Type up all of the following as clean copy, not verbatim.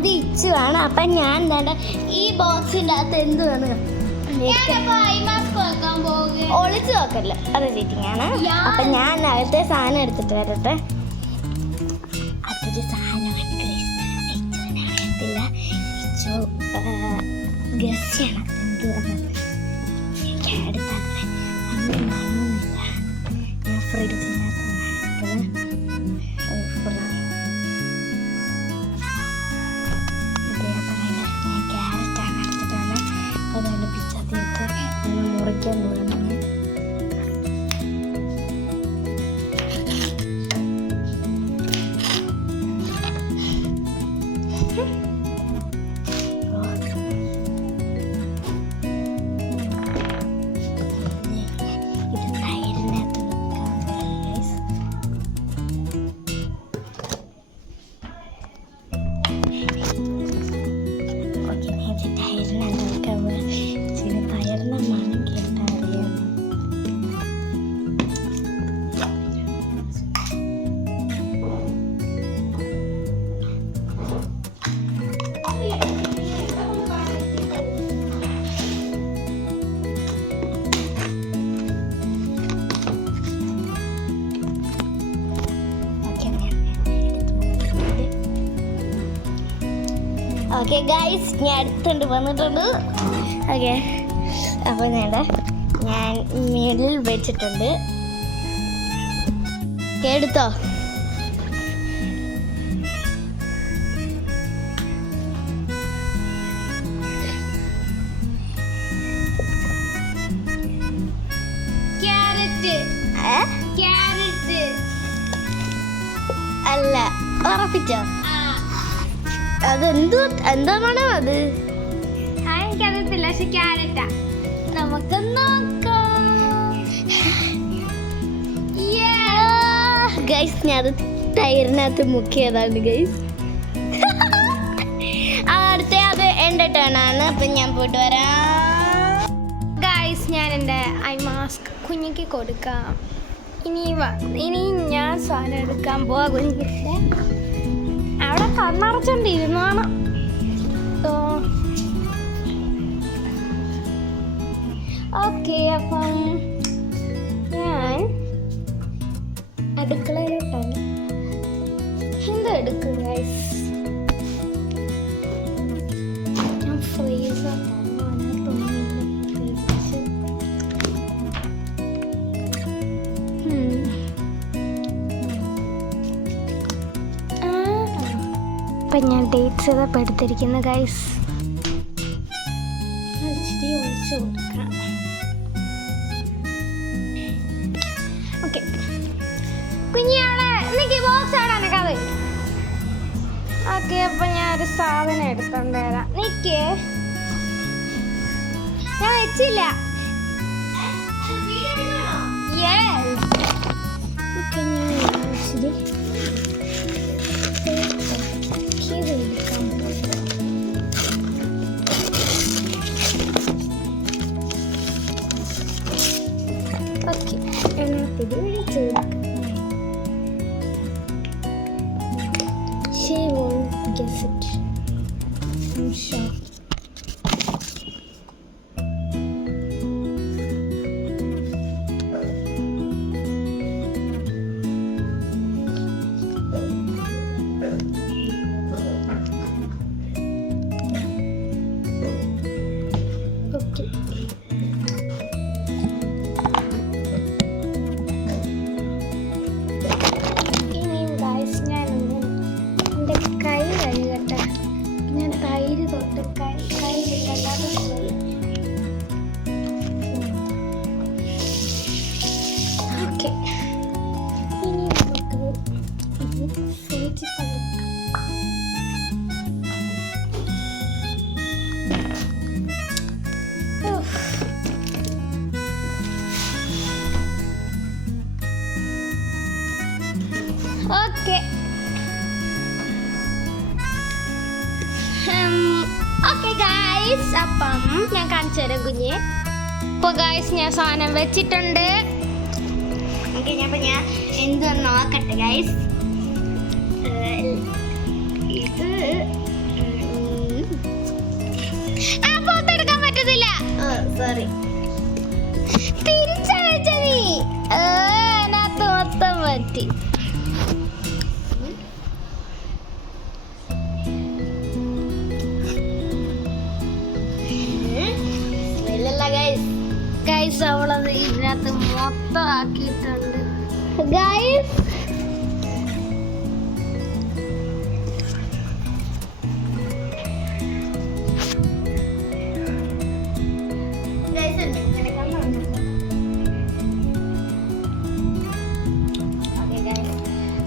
അത് ഇച്ചുവാണ്. അപ്പം ഞാൻ എന്താ ഈ ബോക്സിൻ്റെ അകത്ത് എന്തുവാണ് ഒളിച്ചു നോക്കല്ലോ, അത് ചീറ്റിങ്ങാണ്. അപ്പം ഞാൻ അകത്തെ സാധനം എടുത്തിട്ട് വരട്ടെ. അതൊരു സാധനമാണ് ഇച്ചുവിനറിയത്തില്ല. ഇച്ചു ഗസ് ചെയ്യണം എന്തുവാണ്. എനിക്ക് എടുത്താൽ അന്ന് മണമൊന്നുമില്ല. ഞാൻ ഫ്രിഡ്ജിനകത്ത് മുറിക്കാൻ പോകുന്നു. ഇത് തൈരിനകത്ത് ഓക്കെ ഗൈസ്, ഞാൻ എടുത്തുകൊണ്ട് വന്നിട്ടുണ്ട്. ഓക്കെ, അപ്പോൾ ഞാൻ മേളിൽ വെച്ചിട്ടുണ്ട്. എടുത്തോ. അല്ല, ഉറപ്പിച്ചോ? അതെന്തോ എന്താണോ അത്? എനിക്കറിയത്തില്ല, പക്ഷെ ക്യാരറ്റാ. നമുക്ക് നോക്കാം. ഗൈസ്, ഞാൻ അത് തൈരിനകത്ത് മുക്കിയതാണ് ഗൈസ്. അടുത്ത അത് എൻ്റെ ടേണാണ്. അപ്പം ഞാൻ പോയിട്ട് വരാം. ഗൈസ്, ഞാൻ എൻ്റെ ഐ മാസ്ക് കുഞ്ഞിക്ക് കൊടുക്കാം. ഇനി ഞാൻ സാധനം എടുക്കാൻ പോവാ. കുഞ്ഞിൻ്റെ അവിടെ കണ്ണടച്ചോണ്ടിരുന്നാണ്. ഓക്കെ, അപ്പം ഞാൻ അടുക്കളയിലോട്ടാണ്. എന്തോ എടുക്കും ഗൈസ്. ഞാൻ ഫ്രീസറിലാണ് അപ്പം ഞാൻ ഡേറ്റ്സ് ഇതൊക്കെ എടുത്തിരിക്കുന്നു ഗൈസ്. ഇച്ചിരി ഒഴിച്ച് കൊടുക്കാം. ഓക്കെ, കുഞ്ഞാളെ എനിക്ക് ബോക്സ് ആടാണ് കഥ. ഓക്കെ, അപ്പം ഞാനൊരു സാധനം എടുത്തോണ്ട് വരാം. നിക്ക്, ഞാൻ വെച്ചില്ല. She won't guess it. I'm sure. Okay. Okay. Okay guys, അപ്പം ഞാൻ കാണിച്ചു തരാം കുഞ്ഞെ. അപ്പോൾ ഗൈസ് ഞാൻ സാധനം വെച്ചിട്ടുണ്ട്. ഓക്കെ, ഞാൻ എന്തെന്ന് നോക്കട്ടെ ഗൈസ്. ഇത് സോറി. തിരിച്ചു വെച്ച നീ അതിനകത്ത് മൊത്തം പറ്റി. ഗൈസ് അവളത് ഇതിനകത്ത് മൊത്തം ആക്കിയിട്ടുണ്ട് guys.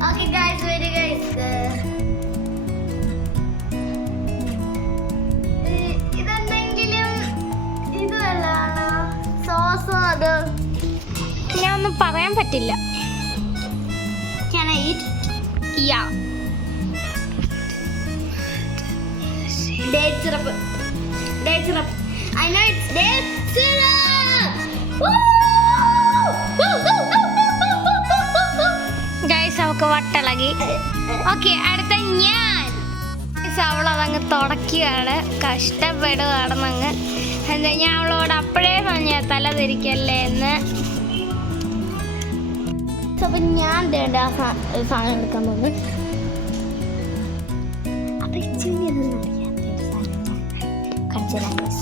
Okay guys, wait guys. ഇതെന്തെങ്കിലും ഇതല്ലാണോ സോസോ? അത് ഞാൻ ഒന്നും പറയാൻ പറ്റില്ല. Can I eat? Yeah. Date syrup. Date syrup. I know it's date syrup. Guys അവൾക്ക് വട്ടിളകി. ഓക്കെ അടുത്ത ഞാൻ. അവളതങ്ങ് തുടക്കുകയാണ്, കഷ്ടപ്പെടുകയാണെന്നങ്ങ്. എന്താ ഞാൻ അവളോട് അപ്പോഴേ പറഞ്ഞ തല തിരിക്കല്ലേ എന്ന്. അപ്പൊ ഞാൻ വേണ്ട ആ സാധനം എടുക്കാൻ പോകുന്നു. അപ്പൊ ഇച്ചിരി അറിയാത്തൊരു സാധനം കാണിച്ചു തരാം guys.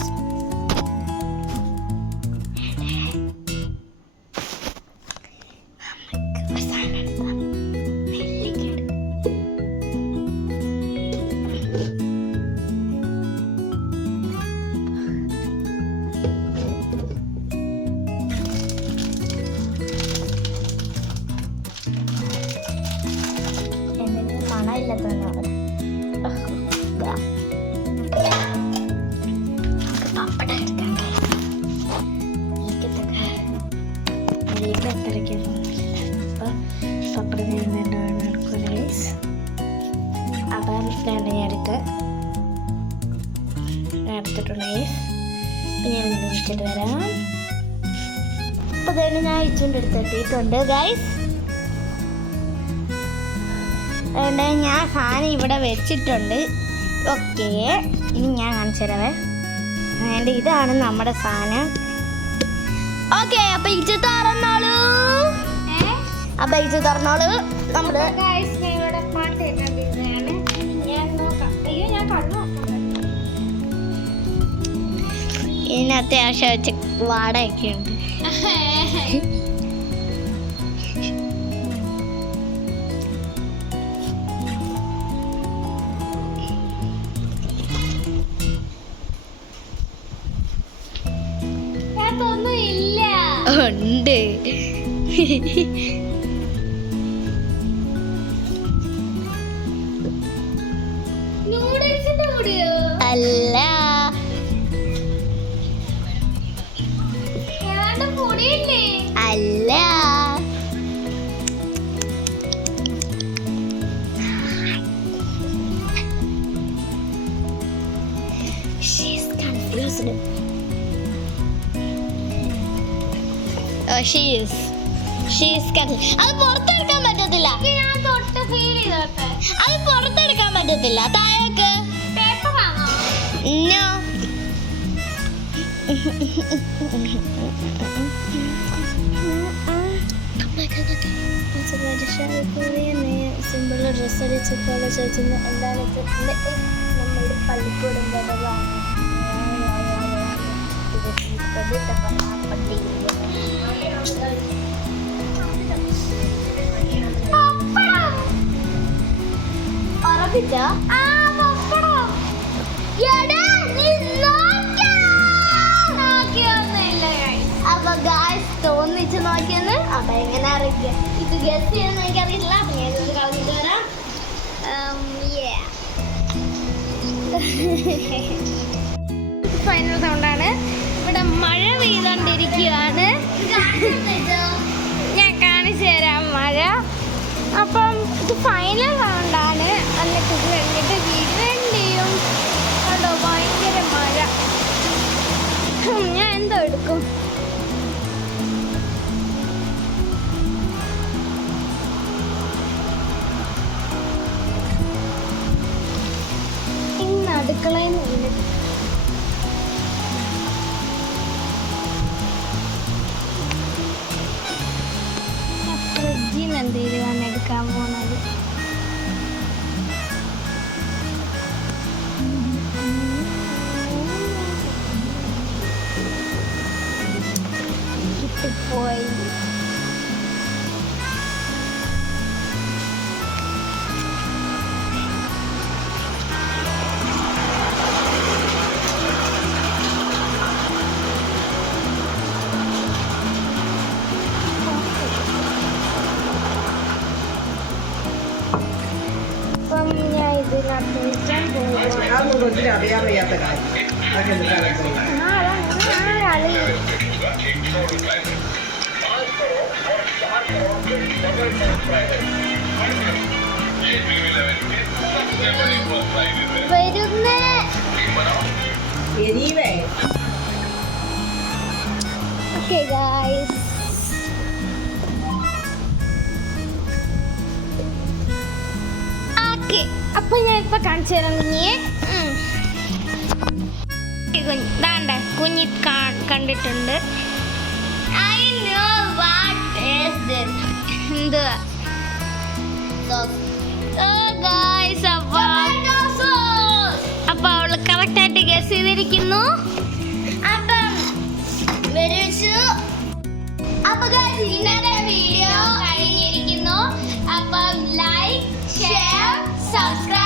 എടുത്തിട്ടുണ്ട് ഞാൻ വിളിച്ചിട്ട് വരാം. അപ്പോൾ തന്നെ ഞാൻ ഇച്ചുകൊണ്ട് എടുത്തിട്ടുണ്ട് ഗൈസ്. അതുകൊണ്ട് ഞാൻ സാധനം ഇവിടെ വെച്ചിട്ടുണ്ട്. ഓക്കെ ഇനി ഞാൻ കാണിച്ചു തരാവേ. അതുകൊണ്ട് ഇതാണ് നമ്മുടെ സാധനം. ഓക്കെ അപ്പൊ ഇച്ചു തുറന്നോളൂ. അപ്പൊ ഇച്ചു തുറന്നോളൂ. നമ്മള് ഇതിന് അത്യാവശ്യം വെച്ച് വാടകയൊക്കെ ഉണ്ട്. ഉണ്ട്. അല്ല അല്ല she's confused. She's confused. അത് പുറത്തെടുക്കാൻ പറ്റത്തില്ല. ഞാൻ തൊട്ട് ഫീൽ ചെയ്തോട്ടെ. അത് പുറത്തെടുക്കാൻ പറ്റത്തില്ല. താഴേക്ക് പേപ്പറാണോ? No. സിമ്പിൾ ഡ്രസ്സ് അടിച്ച് കോളേജ് വെച്ചെന്ന് എന്താണ് നമ്മുടെ പള്ളിക്കൂടം ഉറപ്പിച്ചോ? അപ്പൊ ഗായ്സ് തോന്നിച്ച് നോക്കിയെന്ന്. അപ്പൊ എങ്ങനെ അറിയില്ല, ഇത് ഗസ് ചെയ്യുന്ന എനിക്കറിയില്ല. അപ്പൊ ഞാൻ ഇത് കളഞ്ഞിട്ട് വരാം. ഫൈനൽ സൗണ്ടാണ്. ഇവിടെ മഴ പെയ്തോണ്ടിരിക്കുകയാണ്. ഞാൻ കാണിച്ചു തരാം മഴ. അപ്പം ഇത് ഫൈനൽ സൗണ്ടാണ്. എന്നിട്ട് ഇത് കഴിഞ്ഞിട്ട് വീഴേണ്ടിയും കണ്ടോ ഭയങ്കര മഴ. ഞാൻ എന്തോ എടുക്കും. ഇന്ന് അടുക്കളയിൽ നിന്ന് തീരുവാണ് എടുക്കാൻ പോകുന്നത്. കിട്ടിപ്പോയി. അപ്പം ഞാൻ ഇതിനകത്ത് വെക്കാൻ പോകും. അതൊന്നും ഒത്തിരി അറിയാൻ വയ്യാത്ത കാര്യം. അതൊക്കെ എടുക്കാനൊക്കെ ഉള്ളൂ. വരുന്നേ എരിവേ. ഓക്കെ ഗായ്സ്, ഓക്കെ അപ്പൊ ഞാൻ ഇപ്പൊ കാണിച്ചു തരാം കുഞ്ഞിയെ. ദാണ്ട കുഞ്ഞി കണ്ടിട്ടുണ്ട്. I know what is this. എന്തുവാ Sauce. ഗായ്സ്? Tomato sauce. അപ്പൊ അവള് കറക്റ്റ് ആയിട്ട് ഗസ് ചെയ്തിരിക്കുന്നു. അപ്പം വിരിച്ചു. അപ്പൊ guys, ഇന്നത്തെ വീഡിയോ കഴിഞ്ഞിരിക്കുന്നു. അപ്പം ലൈക്ക്, ഷെയർ, സബ്സ്ക്രൈബ്